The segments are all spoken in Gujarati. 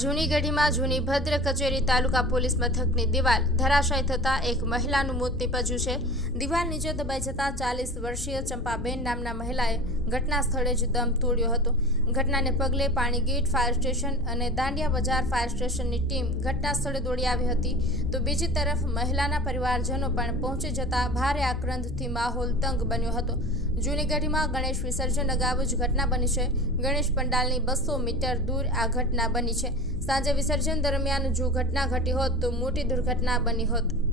જૂની ગઢીમાં જૂની ભદ્ર કચેરી, તાલુકા પોલીસ મથકની દિવાલ. ધરાશાય થતાં એક મહિલાનું મોત નીપજ્યું છે. દિવાલ નીચે દબાઈ જતાં ચાલીસ વર્ષીય ચંપાબેન નામના મહિલાએ ઘટના સ્થળે જ દમ તોડ્યો હતો. ઘટનાને પગલે પાણીગેટ ફાયર સ્ટેશન અને દાંડિયા બજાર ફાયર સ્ટેશનની ટીમ ઘટના સ્થળે દોડી આવી હતી. તો બીજી તરફ મહિલાના પરિવારજનો પણ પહોંચી જતા ભારે આક્રંદથી માહોલ તંગ બન્યો હતો. જૂનીગઢીમાં ગણેશ વિસર્જન અગાઉ જ ઘટના બની છે. ગણેશ પંડાલની બસો મીટર દૂર આ ઘટના બની છે. સાંજે વિસર્જન દરમિયાન જો ઘટના ઘટી હોત તો મોટી દુર્ઘટના બની હોત.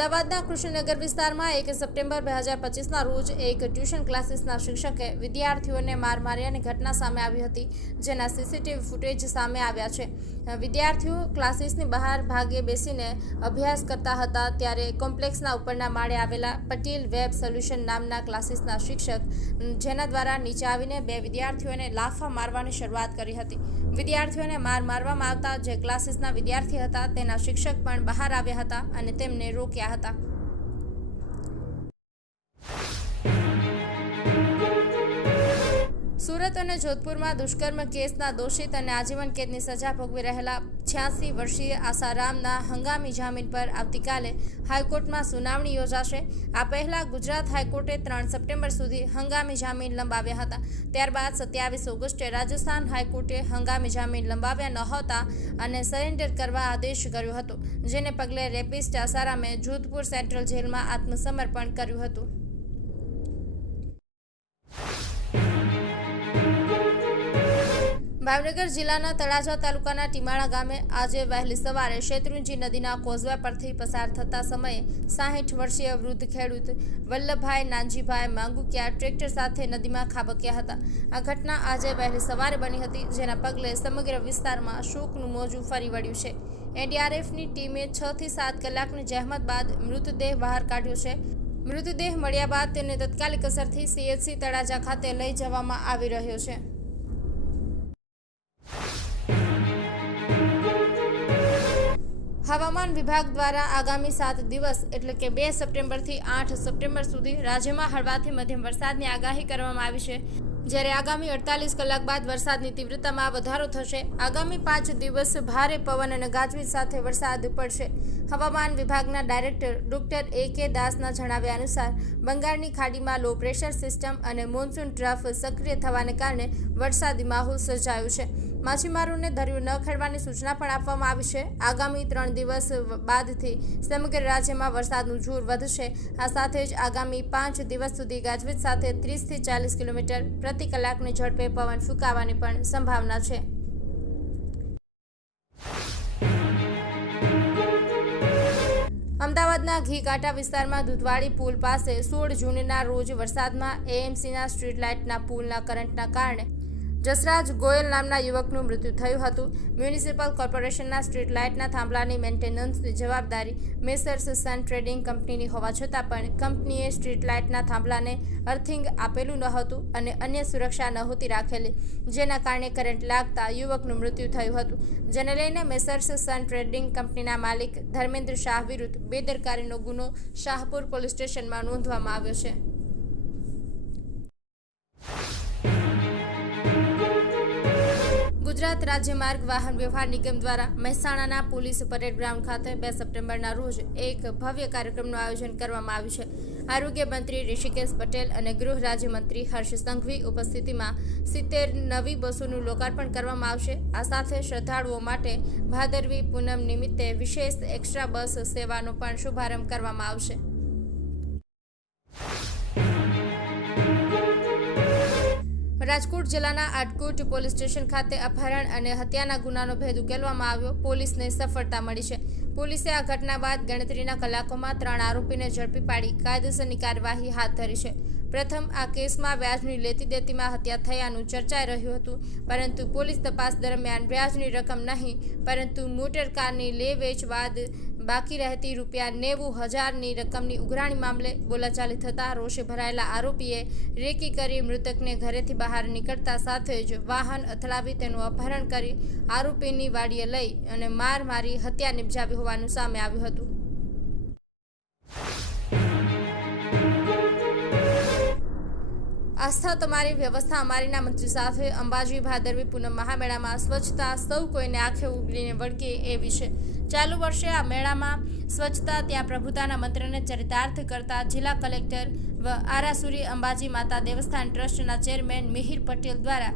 અમદાવાદના કૃષ્ણનગર વિસ્તારમાં એક સપ્ટેમ્બર બે હજાર પચીસના રોજ એક ટ્યુશન ક્લાસીસના શિક્ષકે વિદ્યાર્થીઓને માર માર્યાની ઘટના સામે આવી હતી, જેના સીસીટીવી ફૂટેજ સામે આવ્યા છે. વિદ્યાર્થીઓ ક્લાસીસની બહાર ભાગે બેસીને અભ્યાસ કરતા હતા ત્યારે કોમ્પ્લેક્સના ઉપરના માળે આવેલા પટેલ વેબ સોલ્યુશન નામના ક્લાસીસના શિક્ષક જેના દ્વારા નીચે આવીને બે વિદ્યાર્થીઓને લાફા મારવાની શરૂઆત કરી હતી. વિદ્યાર્થીઓને માર મારવામાં આવતા જે ક્લાસીસના વિદ્યાર્થી હતા તેના શિક્ષક પણ બહાર આવ્યા હતા અને તેમને રોક્યા હતા. સુરત અને જોધપુરમાં દુષ્કર્મ કેસના દોષિત અને આજીવન કેદની સજા ભોગવી રહેલા છ્યાસી વર્ષીય આસારામના હંગામી જામીન પર આવતીકાલે હાઈકોર્ટમાં સુનાવણી યોજાશે. આ પહેલા ગુજરાત હાઈકોર્ટે ત્રણ સપ્ટેમ્બર સુધી હંગામી જામીન લંબાવ્યા હતા. ત્યારબાદ સત્યાવીસ ઓગસ્ટે રાજસ્થાન હાઈકોર્ટે હંગામી જામીન લંબાવ્યા નહોતા અને સરેન્ડર કરવા આદેશ કર્યો હતો, જેને પગલે રેપિસ્ટ આસારામે જોધપુર સેન્ટ્રલ જેલમાં આત્મસમર્પણ કર્યું હતું. ભાવનગર જિલ્લાના તળાજા તાલુકાના ટીમાળા ગામે આજે વહેલી સવારે શેત્રુંજી નદીના કોઝવે પરથી પસાર થતા સમયે સાહીઠ વર્ષીય વૃદ્ધ ખેડૂત વલ્લભભાઈ નાનજીભાઈ માંગુકિયા ટ્રેક્ટર સાથે નદીમાં ખાબક્યા હતા. આ ઘટના આજે વહેલી સવારે બની હતી, જેના પગલે સમગ્ર વિસ્તારમાં શોકનું મોજું ફરી વળ્યું છે. એનડીઆરએફની ટીમે છ થી સાત કલાકની જહેમત બાદ મૃતદેહ બહાર કાઢ્યો છે. મૃતદેહ મળ્યા બાદ તેને તત્કાલિક અસરથી સીએચસી તળાજા ખાતે લઈ જવામાં આવી રહ્યો છે. હવામાન વિભાગ દ્વારા આગામી સાત દિવસ, એટલે કે બે સપ્ટેમ્બરથી આઠ સપ્ટેમ્બર સુધી રાજ્યમાં હળવાથી મધ્યમ વરસાદની આગાહી કરવામાં આવી છે. જ્યારે આગામી અડતાલીસ કલાક બાદ વરસાદની તીવ્રતામાં વધારો થશે, આગામી પાંચ દિવસ ભારે પવન અને ગાજવીજ સાથે વરસાદ પડશે. હવામાન વિભાગના ડાયરેક્ટર ડોક્ટર એ કે દાસના જણાવ્યા અનુસાર, બંગાળની ખાડીમાં લો પ્રેશર સિસ્ટમ અને મોન્સૂન ટ્રફ સક્રિય થવાને કારણે વરસાદી માહોલ સર્જાયો છે. માછીમારોને દરિયો ન ખેડવાની સૂચના પણ આપવામાં આવી છે. આગામી ત્રણ દિવસ બાદથી સમગ્ર રાજ્યમાં વરસાદનું જોર વધશે. આ સાથે જ આગામી પાંચ દિવસ સુધી ગાજવીજ સાથે ત્રીસથી ચાલીસ કિલોમીટર પ્રતિ કલાકની ઝડપે પવન ફૂંકાવાની પણ સંભાવના છે. અમદાવાદના ઘી કાંઠા વિસ્તારમાં દૂધવાડી પુલ પાસે સોળ જૂનના રોજ વરસાદમાં એએમસીના સ્ટ્રીટ લાઇટના પુલના કરંટના કારણે જસરાજ ગોયલ નામના યુવકનું મૃત્યુ થયું હતું. મ્યુનિસિપલ કોર્પોરેશનના સ્ટ્રીટ લાઇટના થાંભલાની મેન્ટેનન્સની જવાબદારી મેસર્સ સન ટ્રેડિંગ કંપનીની હોવા છતાં પણ કંપનીએ સ્ટ્રીટ લાઇટના થાંભલાને અર્થિંગ આપેલું ન હતું અને અન્ય સુરક્ષા નહોતી રાખેલી, જેના કારણે કરંટ લાગતા યુવકનું મૃત્યુ થયું હતું. જેને લઈને મેસર્સ સન ટ્રેડિંગ કંપનીના માલિક ધર્મેન્દ્ર શાહ વિરુદ્ધ બેદરકારીનો ગુનો શાહપુર પોલીસ સ્ટેશનમાં નોંધવામાં આવ્યો છે. ગુજરાત રાજ્ય માર્ગ વાહન વ્યવહાર નિગમ દ્વારા મહેસાણાના પોલીસ પરેડ ગ્રાઉન્ડ ખાતે બે સપ્ટેમ્બરના રોજ એક ભવ્ય કાર્યક્રમનું આયોજન કરવામાં આવ્યું છે. આરોગ્ય મંત્રી ઋષિકેશ પટેલ અને ગૃહ રાજ્યમંત્રી હર્ષ સંઘવી ઉપસ્થિતિમાં સિત્તેર નવી બસોનું લોકાર્પણ કરવામાં આવશે. આ સાથે શ્રદ્ધાળુઓ માટે ભાદરવી પૂનમ નિમિત્તે વિશેષ એક્સ્ટ્રા બસ સેવાનો પણ શુભારંભ કરવામાં આવશે. રાજકોટ જિલ્લાના આટકોટ પોલીસ સ્ટેશન ખાતે અપહરણ અને હત્યાના ગુનાનો ભેદ ઉકેલવામાં આવ્યો. પોલીસને સફળતા મળી છે. પોલીસે આ ઘટના બાદ ગણતરીના કલાકોમાં ત્રણ આરોપીને ઝડપી પાડી કાયદેસરની કાર્યવાહી હાથ ધરી છે. પ્રથમ, આ કેસમાં વ્યાજની લેતી દેતીમાં હત્યા થયાનું ચર્ચાઈ રહ્યું હતું. પરંતુ પોલીસ તપાસ દરમિયાન વ્યાજની રકમ નહીં, પરંતુ મોટર કારની લે વેચ બાદ બાકી રહેતી રૂપિયા નેવું હજારની રકમની ઉઘરાણી મામલે બોલાચાલી થતાં રોષે ભરાયેલા આરોપીએ રેકી કરી મૃતકને ઘરેથી બહાર નીકળતા સાથે જ વાહન અથડાવી તેનું અપહરણ કરી આરોપીની વાડીએ લઈ અને માર મારી હત્યા નિપજાવી હોવાનું સામે આવ્યું હતું. આસ્થા તમારી વ્યવસ્થા અમારીના મંત્રી સાથે અંબાજી ભાદરવી પૂનમ મહામેળામાં સ્વચ્છતા સૌ કોઈને આંખે ઉગલીને વળગે એ વિશે. ચાલુ વર્ષે આ મેળામાં સ્વચ્છતા ત્યાં પ્રભુતાના મંત્રને ચરિતાર્થ કરતા જિલ્લા કલેક્ટર વ આરાસુરી અંબાજી માતા દેવસ્થાન ટ્રસ્ટના ચેરમેન મિહિર પટેલ દ્વારા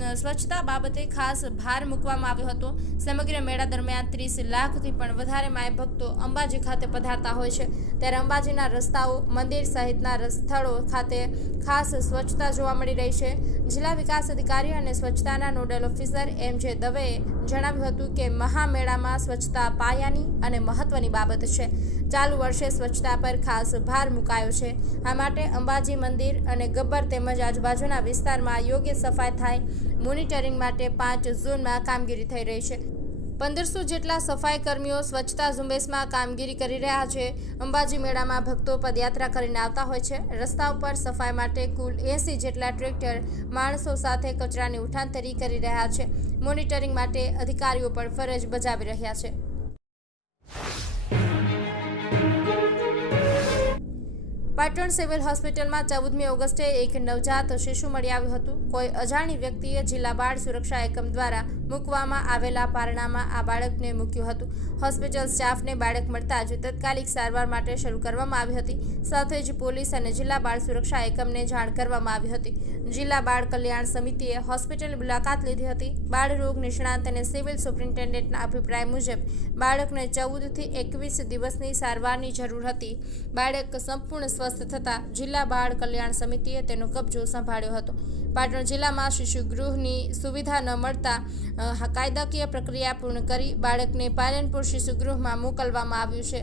સ્વચ્છતા બાબતે ખાસ ભાર મૂકવામાં આવ્યો હતો. સમગ્ર મેળા દરમિયાન ત્રીસ લાખથી પણ વધારે માય ભક્તો અંબાજી ખાતે પધારતા હોય છે. ત્યારે અંબાજીના રસ્તાઓ, મંદિર સહિતના સ્થળો ખાતે ખાસ સ્વચ્છતા જોવા મળી રહી છે. જિલ્લા વિકાસ અધિકારી અને સ્વચ્છતાના નોડલ ઓફિસર એમ જે દવેએ જણાવ્યું હતું કે મહામેળામાં સ્વચ્છતા પાયાની અને મહત્વની બાબત છે. ચાલુ વર્ષે સ્વચ્છતા પર ખાસ ભાર મુકાયો છે. આ માટે અંબાજી મંદિર અને ગબ્બર તેમજ આજુબાજુના વિસ્તારમાં યોગ્ય સફાઈ થાય, મોનિટરિંગ માટે પાંચ ઝોનમાં કામગીરી થઈ રહી છે. પંદરસો જેટલા સફાઈ કર્મીઓ સ્વચ્છતા ઝુંબેશમાં કામગીરી કરી રહ્યા છે. અંબાજી મેળામાં ભક્તો પદયાત્રા કરીને આવતા હોય છે. રસ્તા ઉપર સફાઈ માટે કુલ એંસી જેટલા ટ્રેક્ટર માણસો સાથે કચરાની ઉઠાંતરી કરી રહ્યા છે. મોનિટરિંગ માટે અધિકારીઓ પણ ફરજ બજાવી રહ્યા છે. પાટણ સિવિલ હોસ્પિટલમાં ચૌદમી ઓગસ્ટે એક નવજાત શિશુ મળી આવ્યું હતું. કોઈ અજાણી વ્યક્તિએ જિલ્લા બાળ સુરક્ષા એકમ દ્વારા મૂકવામાં આવેલા પારણામાં આ બાળકને મૂક્યું હતું. હોસ્પિટલ સ્ટાફને બાળક મળતા જ તાત્કાલિક સારવાર માટે શરૂ કરવામાં આવી હતી. સાથે જ પોલીસ અને જિલ્લા બાળ સુરક્ષા એકમને જાણ કરવામાં આવી હતી. જિલ્લા બાળ કલ્યાણ સમિતિએ હોસ્પિટલ મુલાકાત લીધી હતી. બાળ રોગ નિષ્ણાંત અને સિવિલ સુપ્રિન્ટેન્ડન્ટના અભિપ્રાય મુજબ બાળકને ચૌદથી એકવીસ દિવસની સારવારની જરૂર હતી. બાળક સંપૂર્ણ સ્વસ્થ થતાં જિલ્લા બાળ કલ્યાણ સમિતિએ તેનો કબજો સંભાળ્યો હતો. પાટણ જિલ્લામાં શિશુ ગૃહની સુવિધા ન મળતા કાયદાકીય પ્રક્રિયા પૂર્ણ કરી બાળકને પાલનપુર શિશુગૃહમાં મોકલવામાં આવ્યું છે.